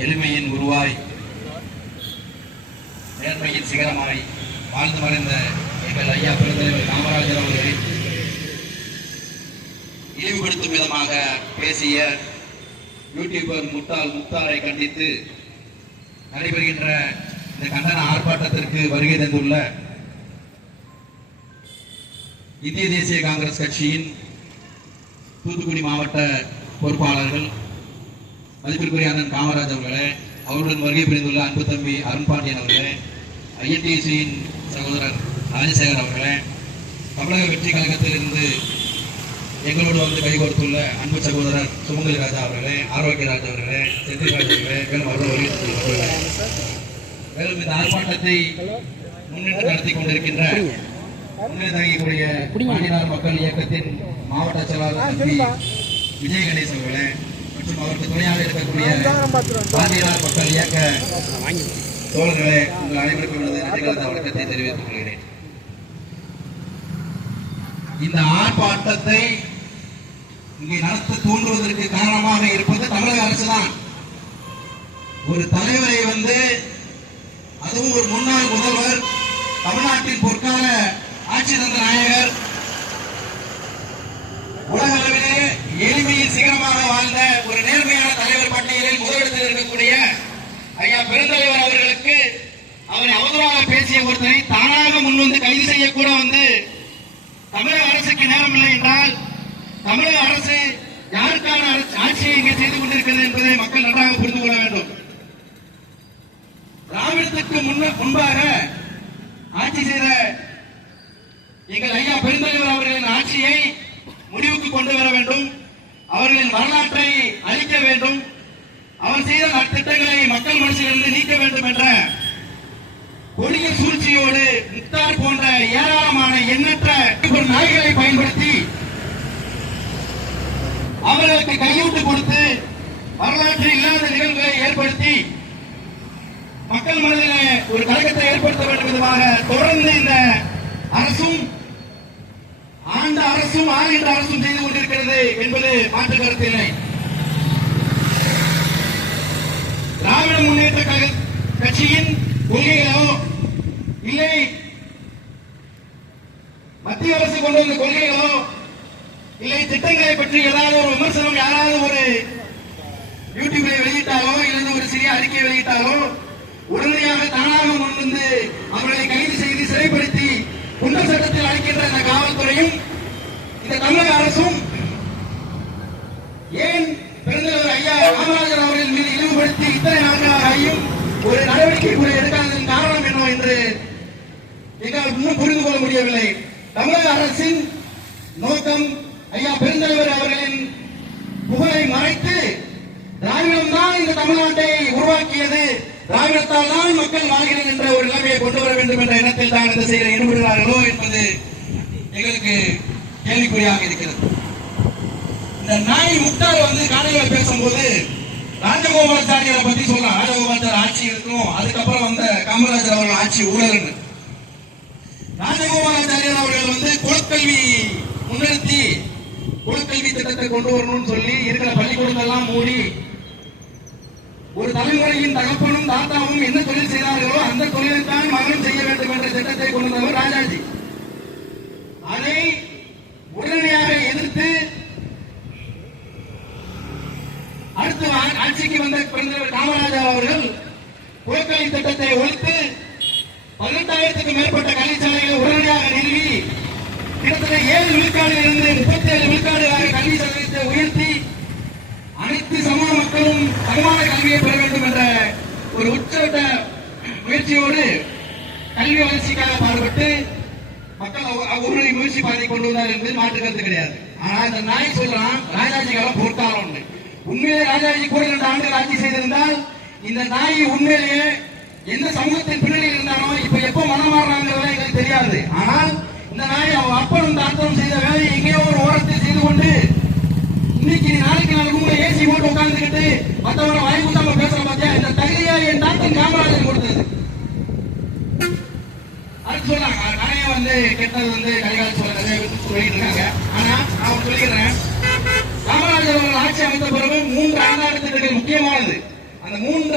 எளிமையின் உருவாய் நேர்மையின் சிகரமாய் வாழ்ந்து மறைந்த எங்கள் ஐயா பெருந்தலைவர் காமராஜர் அவர்களை இழிவுபடுத்தும் விதமாக பேசிய யூடியூபர் முட்டாள் முத்தாரை கண்டித்து நடைபெறுகின்ற இந்த கண்டன ஆர்ப்பாட்டத்திற்கு வருகை தந்துள்ள இந்திய தேசிய காங்கிரஸ் கட்சியின் தூத்துக்குடி மாவட்ட பொறுப்பாளர்கள் மதிப்பிற்குரிய அண்ணன் காமராஜ் அவர்களே அவருடன் வருகை புரிந்துள்ள அன்பு தம்பி அருண்பாண்டியன் அவர்களே ஐஎன்டிசியின் சகோதரர் ராஜசேகர் அவர்களே தமிழக வெற்றி கழகத்தில் இருந்து எங்களோடு வந்து கை கொடுத்துள்ள அன்பு சகோதரர் சுமங்கலி ராஜா அவர்களே ஆரோக்கியராஜ் அவர்களே செந்தில்ராஜ் அவர்களே மேலும் அவர்கள் மேலும் இந்த ஆர்ப்பாட்டத்தை முன்னிட்டு நடத்தி கொண்டிருக்கின்ற முன்னேறக்கூடிய மக்கள் இயக்கத்தின் மாவட்ட செயலாளர் தம்பி விஜய் கணேசன் அவர்களே மற்றும் அவருக்கு துணையாக இருக்கக்கூடிய பாண்டியனார் மக்கள் இயக்க தோழர்களே உங்கள் அனைவருக்கும் எனது நன்றிகளது வணக்கத்தை தெரிவித்துக் கொள்கிறேன். இந்த ஆர்ப்பாட்டத்தை இங்கே நடத்த தூண்டுவதற்கு காரணமாக இருப்பது தமிழக அரசுதான். ஒரு தலைவரை வந்து அதுவும் ஒரு முன்னாள் முதல்வர் தமிழ்நாட்டின் பொற்கால ஆட்சி தந்த நாயகர் உலக அளவிலே எளிமையின் சிகரமாக வாழ்ந்த ஒரு நேர்மையான தலைவர் பட்டியலில் முதலிடத்தில் இருக்கக்கூடிய ஐயா பெருந்தலைவர் அவர்களுக்கு அவரை அவதூறாக பேசிய ஒருத்தரை தானாக முன்வந்து கைது செய்ய கூட வந்து தமிழக அரசுக்கு நேரம் இல்லை என்றால் தமிழக அரசு யாருக்கான அரசு ஆட்சியை இங்கே செய்து கொண்டிருக்கிறது என்பதை மக்கள் நன்றாக புரிந்து கொள்ள வேண்டும். திராவிடத்துக்கு முன்ன- முன்பாக ஆட்சி செய்த எங்கள் ஐயா பெருந்தலைவர் அவர்களின் ஆட்சியை முடிவுக்கு கொண்டு வர வேண்டும். அவர்களின் வரலாற்றை அழிக்க வேண்டும். அவர் செய்த திட்டங்களை மக்கள் மனசிலிருந்து நீக்க வேண்டும் என்ற கொடிய சூழ்ச்சியோடு முக்தார் போன்ற ஏராளமான எண்ணற்ற நாய்களை பயன்படுத்தி அவர்களுக்கு கையூட்டு கொடுத்து வரலாற்று இல்லாத நிகழ்வுகளை ஏற்படுத்தி மக்கள் மனதில் ஒரு கழகத்தை ஏற்படுத்த வேண்டும் விதமாக தொடர்ந்து இந்த அரசும் ஆண்ட அரசும் ஆகின்ற அரசும் செய்து கொண்டிருக்கிறது என்பது மாற்று கருத்து இல்லை. திராவிட முன்னேற்ற கழக கட்சியின் கொள்கைகளோ இல்லை. மத்திய அரசு கொண்டு வந்த கொள்கைகளோ இல்லை. திட்டங்களை பற்றி ஏதாவது ஒரு விமர்சனம் யாராவது ஒரு யூடியூப்ல வெளியிட்டாலோ இல்லது ஒரு சிறிய அறிக்கை வெளியிட்டாலோ உடனடியாக தானாக முன்வந்து அவர்களை கைது செய்து சிறைப்படுத்தி குண்டர் சட்டத்தில் அழைக்கின்ற இந்த காவல்துறையும் இந்த தமிழக அரசும் ஏன் பெருந்தலைவர் ஐயா காமராஜர் அவர்கள் மீது இழிவுபடுத்தி இத்தனை நாட்களாக ஆகியும் ஒரு நடவடிக்கை கூட எடுக்காததன் காரணம் என்ன என்று எங்களால் இன்னும் புரிந்து கொள்ள முடியவில்லை. தமிழக அரசின் நோக்கம் ஐயா பெருந்தலைவர் அவர்களின் புகழை மறைத்து திராவிடம் தான் இந்த தமிழ்நாட்டை உருவாக்கியது. திராவிடத்தால் தான் மக்கள் வாழ்கிறேன் என்ற ஒரு நிலைமையை கொண்டு வர வேண்டும் என்ற எண்ணத்தில் தான் இந்த செயலை ஈடுபடுகிறார்களோ என்பது எங்களுக்கு கேள்விக்குறியாக இருக்கிறது. இந்த நாய் முக்தார் வந்து காலையில் பேசும்போது ராஜகோபாலாச்சாரியரை பத்தி சொல்லலாம் ராஜகோபாலாச்சார் ஆட்சி இருக்கும் அதுக்கப்புறம் வந்த காமராஜர் அவர்கள் ஆட்சி ஊழல்னு. ராஜகோபாலாச்சாரியர் அவர்கள் வந்து குலக்கல்வி முன்னிறுத்தி குலக்கல்வி திட்டத்தை கொண்டு வரணும்னு சொல்லி இருக்கிற பள்ளிக்கூடத்தெல்லாம் மூடி ஒரு தலைமுறையின் தகப்பனும் தாத்தாவும் என்ன தொழில் செய்தார்களோ அந்த தொழிலைத்தான் மகனும் செய்ய வேண்டும் என்ற திட்டத்தை கொண்டு வந்தவர் ராஜாஜி. அதை உடனடியாக எதிர்த்து அடுத்து ஆட்சிக்கு வந்த பெருந்தலைவர் காமராஜர் அவர்கள் குலக்கல்வி திட்டத்தை ஒழித்து பதினெட்டாயிரத்துக்கும் மேற்பட்ட கல்விச்சாலைகளை உடனடியாக நிறுவி கிட்டத்தட்ட ஏழு விழுக்காடில் இருந்து முப்பத்தி ஏழு விழுக்காடுகளாக கல்வி சதவீதத்தை உயர்த்தி அனைத்து சமூக மக்களும் சமமான கல்வியை பெற வேண்டும் என்ற ஒரு உச்சவட்ட முயற்சியோடு கல்வி வளர்ச்சிக்காக பாடுபட்டு மக்கள் அவருடைய முயற்சி பாதை கொண்டு வந்தார் என்பது மாற்று கருத்து கிடையாது. ஆனால் இந்த நாய் சொல்றான் ராஜாஜி காலம் பொறுத்தாலும் உண்மையிலே ராஜாஜி கூட இரண்டு ஆண்டுகள் ஆட்சி செய்திருந்தால் இந்த நாய் உண்மையிலேயே எந்த சமூகத்தின் பின்னணியில் இருந்தாலும் இப்ப எப்ப மனம் மாறுறாங்கிறது எங்களுக்கு தெரியாது. ஆனால் இந்த நாய் அவன் அப்பன் இந்த அர்த்தம் செய்த வேலையை எங்கேயோ ஒரு ஓரத்தில் செய்து கொண்டு இன்னைக்கு நாளைக்கு நாளைக்கு கூட ஏசி போட்டு உட்கார்ந்துக்கிட்டு மற்றவரை வாய் கூட்டாம பேசுற பாத்தியா? இந்த தகுதியா என் தாத்தன் காமராஜர் கொடுத்தது. அதுக்கு சொன்னாங்க நிறைய வந்து கெட்டது வந்து கலிகால சொல்றது சொல்லிட்டு இருக்காங்க ஆனா நான் சொல்லிக்கிறேன். காமராஜர் அவர்கள் ஆட்சி அமைத்த பிறகு மூன்று ஐந்தாண்டு திட்டங்கள் முக்கியமானது. அந்த மூன்று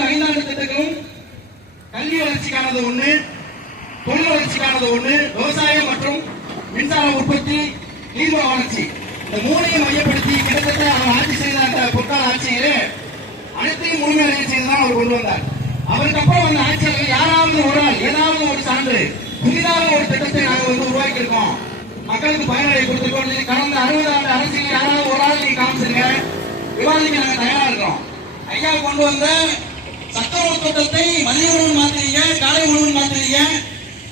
வளர்ச்சிக்கானது ஒண்ணு தொழில் வளர்ச்சிக்கானது ஒண்ணு விவசாயம் மற்றும் மின்சார உற்பத்தி நீர்வள வளர்ச்சி. இந்த மூணையும் மையப்படுத்தி கிட்டத்தட்ட அவர் ஆட்சி செய்த அந்த பொற்கால ஆட்சியிலே. அனைத்தையும் முழுமையடைய செய்துதான் அவர் கொண்டு வந்தார். அவருக்கு அப்புறம் வந்த ஆட்சியாளர்கள் யாராவது ஒரு ஆள் ஏதாவது ஒரு சான்று புதிதாக ஒரு திட்டத்தை நாங்கள் வந்து உருவாக்கி இருக்கோம் மக்களுக்கு பயனடை கொடுத்துருக்கோம். சொல்லி கடந்த அறுபது ஆண்டு அரசியல் யாராவது ஒரு ஆள் நீங்க காமிச்சிருங்க. விவாதிக்க நாங்கள் தயாரா இருக்கிறோம். ஐயா கொண்டு வந்த சட்ட திட்டத்தை மதிய உணவு மாத்துறீங்க காலை உணவு மாத்துறீங்க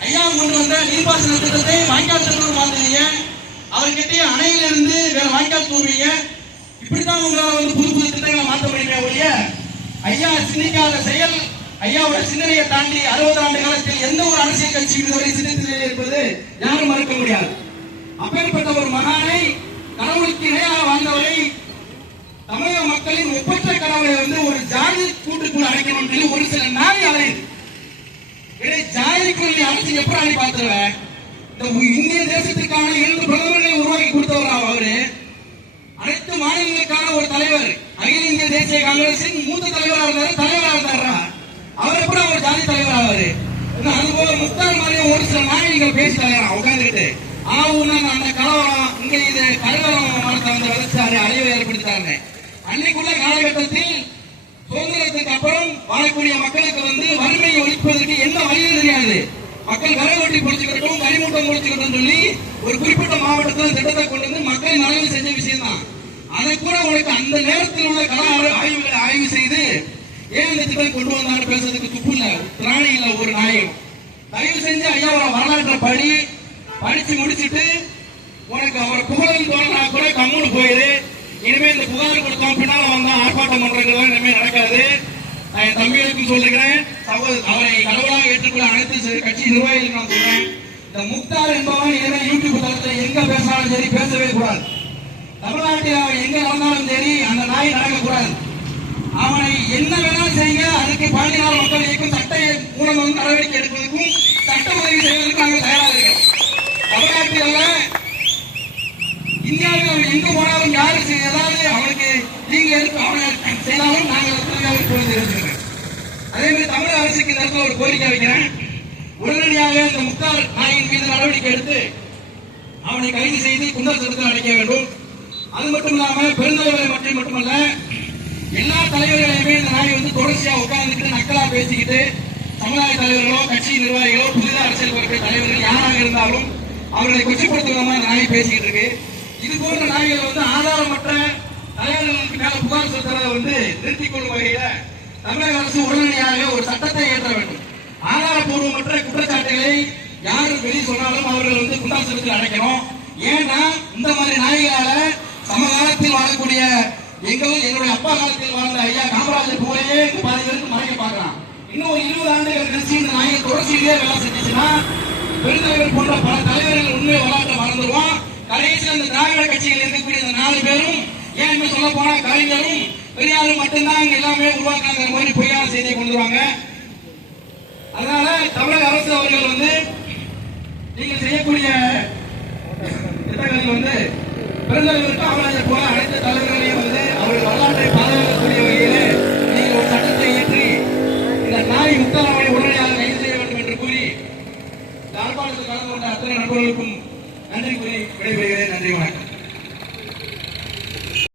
ஐயா கொண்டு வந்த நீர்ப்பாசன திட்டத்தை வாய்க்கால் திட்டம் மாத்துறீங்க அவர்கிட்ட அணையில இருந்து வேற வாய்க்கால் தூடுறீங்க இப்படித்தான் உங்களால வந்து புது புது திட்டங்களை மாற்ற முடியுமே ஒழிய ஐயா சிந்திக்காத செயல் ஐயாவோட சிந்தனையை தாண்டி அறுபது ஆண்டு காலத்தில் எந்த ஒரு அரசியல் கட்சி இதுவரை சிந்தித்ததில்லை என்பது யாரும் மறுக்க முடியாது. அப்பேற்பட்ட ஒரு மகானை கடவுளுக்கு இணையாக வாழ்ந்தவரை தமிழக மக்களின் ஒப்பற்ற கனவை வந்து ஒரு ஜாதி கூட்டுக்குள் சொல்லி ஒரு சில நாளை அலையுது இதை ஜாதிக்குள் நீ எப்படி அழை பார்த்துருவேன் இந்த இந்திய தேசத்துக்கான இரண்டு பிரதமர்களை உருவாக்கி கொடுத்தவர் அவரு? அனைத்து மாநிலங்களுக்கான ஒரு தலைவர். அகில இந்திய தேசிய காங்கிரசின் மூத்த தலைவராக இருந்தாரு தலைவராக இருந்தாரா அவர் எப்படி அவர் ஜாதி தலைவர் ஆவாரு? அது போல முக்தார் மாதிரி ஒரு சில நாயகங்கள் பேசி தலைவரா உட்காந்துக்கிட்டு ஆவுன்னா அந்த கலவரம் இங்க இது கலவரம் வளர்த்த வந்து விதைச்சாரு அழிவை ஏற்படுத்தாங்க அன்னைக்குள்ள காலகட்டத்தில் சுதந்திரத்துக்கு அப்புறம் வாழக்கூடிய மக்களுக்கு வந்து வறுமையை ஒழிப்பதற்கு என்ன வழியும் தெரியாது. மக்கள் விறகு வெட்டி பொழிச்சுக்கட்டும் கரிமூட்டம் பொழிச்சுக்கட்டும் சொல்லி ஒரு குறிப்பிட்ட மாவட்டத்தில் திட்டத்தை கொண்டு வந்து மக்கள் நலவு செஞ்ச விஷயம் தான் அதை கூட உனக்கு அந்த நேரத்தில் உள்ள கல ஆய்வுகளை ஆய்வு செய்து ஏன் இந்த திட்டம் கொண்டு வந்தான்னு பேசுறதுக்கு துப்பு இல்லை. திராணி இல்லை ஒரு நாயகம் தயவு செஞ்சு ஐயாவோட வரலாற்றை படி படிச்சு முடிச்சுட்டு உனக்கு அவரை புகழும் தோணுனா கூட கம்முன்னு போயிடு இனிமே இந்த புகார் கொடுத்தோம் பின்னால வந்தா ஆர்ப்பாட்டம் பண்றதுலாம் இனிமே நடக்காது. நான் என் தம்பிகளுக்கும் சொல்லுகிறேன் அவரை கடவுளாக ஏற்றுக்கொள்ள அனைத்து கட்சி நிர்வாகிகளுக்கு நான் சொல்றேன். இந்த முக்தார் என்பவன் இனிமே யூடியூப் தளத்தில் எங்க பேசினாலும் சரி பேசவே கூடாது. தமிழ்நாட்டில் அவன் எங்க நடந்தாலும் சரி அந்த நாய் நடக்கக்கூடாது. அவனை என்ன வேணாலும் செய்யுங்க அதுக்கு பாண்டியார் மக்கள் இயக்கம் சட்ட மூலம் வந்து நடவடிக்கை எடுப்பதற்கும் சட்ட உதவி செய்வதற்கும் நாங்கள் தயாராக இருக்கிறோம் தமிழ்நாட்டில் அல்ல இந்தியாவில் அவன் எங்க போனாலும் யாரு ஏதாவது அவனுக்கு நீங்க எடுத்து அவனை செய்தாலும் நாங்கள் உறுதியாக புரிந்து அதே மாதிரி தமிழக அரசுக்கு இந்த இடத்துல ஒரு கோரிக்கை வைக்கிறேன். உடனடியாக இந்த முக்தார் நாயின் மீது நடவடிக்கை எடுத்து அவனை கைது செய்து குண்டர் சட்டத்தில் அடைக்க வேண்டும். அது மட்டும் இல்லாம பெருந்தலைவரை மட்டும் மட்டுமல்ல எல்லா தலைவர்களையுமே இந்த நாய் வந்து தொடர்ச்சியா உட்கார்ந்துட்டு நக்கலா பேசிக்கிட்டு சமுதாய தலைவர்களோ கட்சி நிர்வாகிகளோ புதிதாக அரசியல் வரக்கூடிய தலைவர்கள் யாராக இருந்தாலும் அவர்களை கொச்சப்படுத்துவதா இந்த நாய் பேசிக்கிட்டு இருக்கு. இது போன்ற நாய்கள் வந்து ஆதாரமற்ற தலைவர்களுக்கு மேல புகார் சொல்றதை வந்து நிறுத்திக் கொள்ளும் வகையில தமிழக அரசு உடனடியாக ஒரு சட்டத்தை இயற்ற வேண்டும். ஆதாரபூர்வமற்ற குற்றச்சாட்டுகளை யாரும் வெளியே சொன்னாலும் அவர்கள் வந்து குண்டாசனத்தில் அடைக்கணும். ஏன்னா இந்த மாதிரி நாய்களால சமகாலத்தில் வாழக்கூடிய எங்களும் எங்களுடைய அப்பா காலத்தில் வாழ்ந்த ஐயா காமராஜர் போலயே பாதி பேருக்கு மறைக்க பார்க்கலாம். இன்னும் ஒரு இருபது ஆண்டுகள் கழிச்சு இந்த நாய்கள் தொடர்ச்சியிலேயே வேலை செஞ்சுச்சுன்னா பெருந்தலைவர் போன்ற பல தலைவர்கள் உண்மை வரலாற்றை மறந்துடுவோம் அந்த திராவிட கட்சியில் இருக்கக்கூடிய அந்த நாலு பேரும் ஏன் என்று சொல்ல போனா கலைஞரும் பெரியாரும் மட்டும்தான் எல்லாமே உருவாக்குறாங்கிற மாதிரி பொய்யான செய்தியை கொண்டு வருவாங்க. அதனால தமிழக அரசு அவர்கள் வந்து நீங்கள் செய்யக்கூடிய திட்டங்களில் வந்து பெருந்தலைவருக்கு காமராஜர் போல அனைத்து தலைவர்களையும் வந்து அவர்கள் வரலாற்றை பாதுகாக்கக்கூடிய வகையில் நீங்கள் ஒரு சட்டத்தை இயற்றி இந்த நாய் முத்தாராமனை உடனடியாக கைது செய்ய வேண்டும் என்று கூறி யாழ்ப்பாணத்தில் கலந்து கொண்ட அத்தனை நண்பர்களுக்கும் நன்றி கூறி விடைபெறுகிறேன். tengo